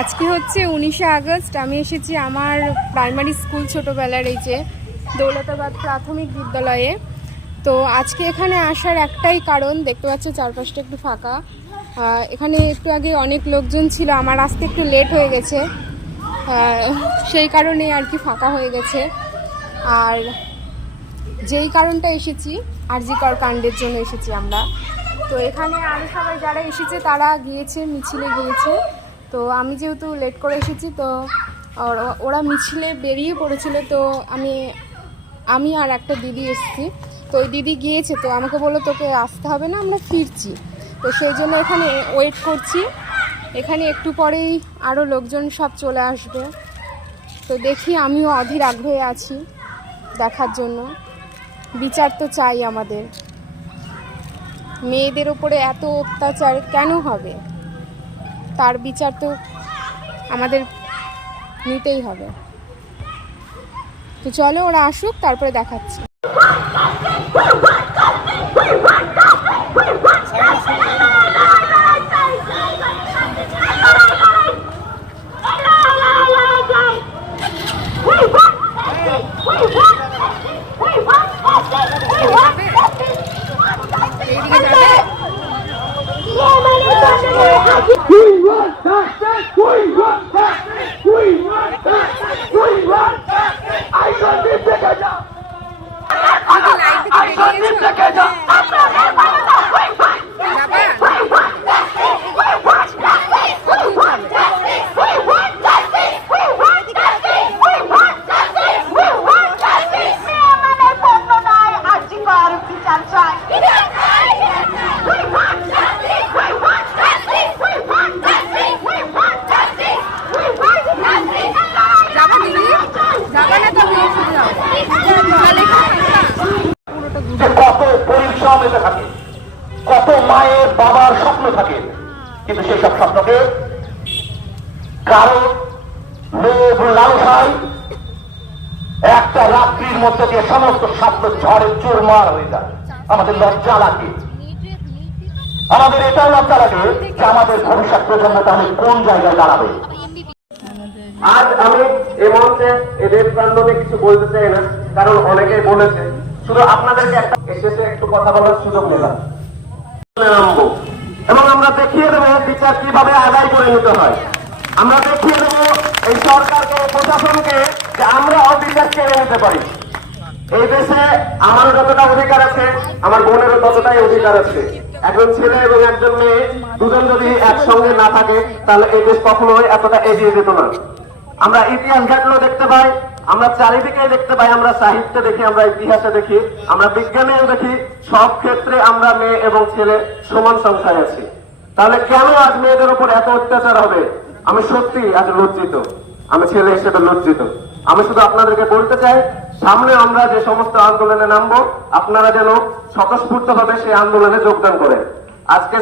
আজকে হচ্ছে 19শে আগস্ট। আমি এসেছি আমার প্রাইমারি স্কুল ছোটোবেলার এই যে দৌলতাবাদ প্রাথমিক বিদ্যালয়ে। তো আজকে এখানে আসার একটাই কারণ, দেখতে পাচ্ছ চারপাশটা একটু ফাঁকা। এখানে একটু আগে অনেক লোকজন ছিল, আমার আসতে একটু লেট হয়ে গেছে, সেই কারণেই আর কি ফাঁকা হয়ে গেছে। আর যেই কারণটা এসেছি আরজি কর কাণ্ডের জন্য এসেছি আমরা। তো এখানে আরও সবাই যারা এসেছে তারা গিয়েছে, মিছিলে গিয়েছে। তো আমি যেহেতু লেট করে এসেছি, তো ওরা মিছিলে বেরিয়ে পড়েছিল। তো আমি আর একটা দিদি এসেছি। তো ওই দিদি গিয়েছে, তো আমাকে বললো তোকে আসতে হবে না, আমরা ফিরছি। তো সেই জন্য এখানে ওয়েট করছি। এখানে একটু পরেই আরও লোকজন সব চলে আসবে। তো দেখি, আমিও অধীর আগ্রহে আছি দেখার জন্য। বিচার তো চাই আমাদের। মেয়েদের ওপরে এত অত্যাচার কেন হবে, তার বিচার তো আমাদের নিতেই হবে। তো চলো ওরা আসুক, তারপরে দেখাচ্ছি। কত মায়ের বাবার স্বপ্ন থাকে, কিন্তু সেই সব স্বপ্নকে কারো লোভ লালসায় একটা রাত্রির মধ্যে দিয়ে সমস্ত স্বপ্ন ঝড়ে চুরমার হয়ে যায়। আমাদের লজ্জা লাগে, আমাদের এটাও লজ্জা লাগে যে আমাদের ভবিষ্যৎ প্রজন্ম তাহলে কোন জায়গায় দাঁড়াবে। আজ আমি এই মঞ্চে এদের প্রান্তনে কিছু বলতে চাই না, কারণ অনেকেই বলেছে। শুধু আপনাদেরকে একটা শেষে একটু কথা বলার সুযোগ নিলাম নামবো, এবং আমরা দেখিয়ে দেবো বিচার কিভাবে আদায় করে নিতে হয়। আমরা দেখিয়ে দেবো এই সরকারকে, প্রশাসনকে, যে আমরা অবিচার কেড়ে নিতে পারি। এই দেশে আমার যতটা অধিকার আছে, আমার বোনেরও ততটাই অধিকার আছে। একজন ছেলে এবং একজন মেয়ে দুজন যদি একসঙ্গে না থাকে, তাহলে এই দেশ কখনোই এতটা এগিয়ে যেত না। আমরা ইতিহাস ঘাটলেও দেখতে পাই, আমরা চারিদিকে দেখতে পাই, আমরা সাহিত্যে দেখি, আমরা ইতিহাসে দেখি, আমরা বিজ্ঞানেও দেখি, সব ক্ষেত্রে আমরা মেয়ে এবং ছেলে সমান সংখ্যায় আছি। তাহলে কেন আজ মেয়েদের উপর এত অত্যাচার হবে? আমি সত্যি আজ লজ্জিত, আমি ছেলে হিসেবে লজ্জিত। আমি শুধু আপনাদেরকে বলতে চাই, সামনে আমরা যে সমস্ত আন্দোলনে নামবো, আপনারা যেন স্বতঃস্ফূর্ত ভাবে সেই আন্দোলনে যোগদান করেন। আজকে